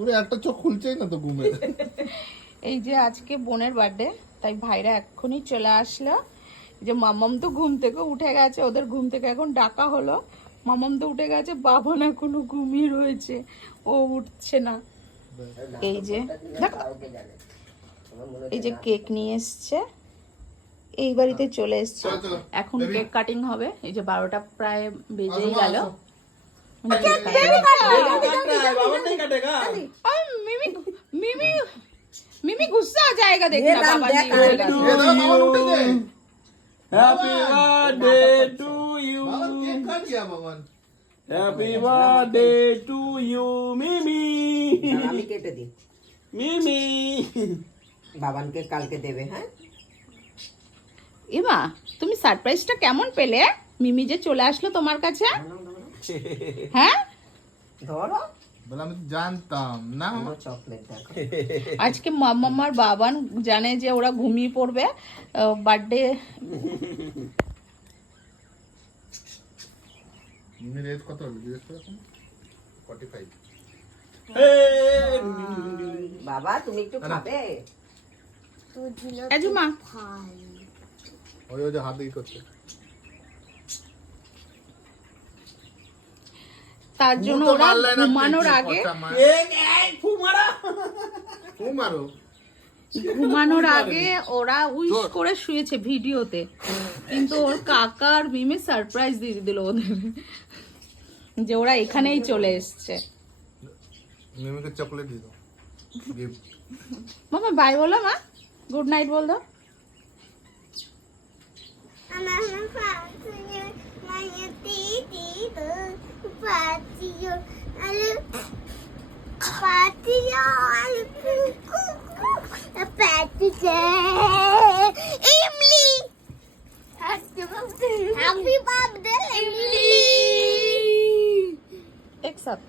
ওরে একটা চোখ খুলছেই না তো ঘুমে। এই যে আজকে বোনের বার্থডে, তাই ভাইরা এক্ষুনি চলে আসলো। যে মামাম তো ঘুম থেকে উঠে গেছে, ওদের ঘুম থেকে এখন ডাকা হলো। মামাম তো উঠে গেছে, বাবা না এখনো ঘুমিয়ে রয়েছে, ও উঠছে না। এই যে দেখো, এই যে কেক নিয়ে এসছে, এই বাড়িতে চলে এসছে। এখন কেক কাটিং হবে। এই যে 12টা প্রায় বেজেই গেল। मिमी मिमी मिमी गुस्सा आ जाएगा देखना बाबा जी। हैप्पी बर्थडे टू यू, বাবা কেক খা দিয়া ভগবান। हैप्पी बर्थडे टू यू मिमी। আমি কেটে দিই, मिमी বাবানকে কালকে দেবে। হ্যাঁ, এমা তুমি সারপ্রাইজটা কেমন পেলে? মিমি যে চলে আসলো তোমার কাছে, হ্যাঁ? ধরো বলে আমি তো জানতাম না। চকলেট দেখো। আজকে মামার বাবান জানে যে ওরা ঘুমিয়ে পড়বে, বার্থডে। মিনির এজ কত হবে জিজ্ঞেস করো এখন? 45। বাবা তুমি একটু খাবে? এজুমা ওই যে হাত দিয়ে করছে। তার জন্য ওরা ঘুমানোর আগে, ঘুমানোর আগে ওরা উইশ করে শুয়েছে ভিডিওতে, কিন্তু ওর কাকা আর মিমি সারপ্রাইজ দিয়ে দিল ওদের যে ওরা এখানেই চলে এসছে। মিমিকে চকলেট দিয়ে দাও, গিফট। মামা বাই বলো, মা গুড নাইট বল দাও। एक साथ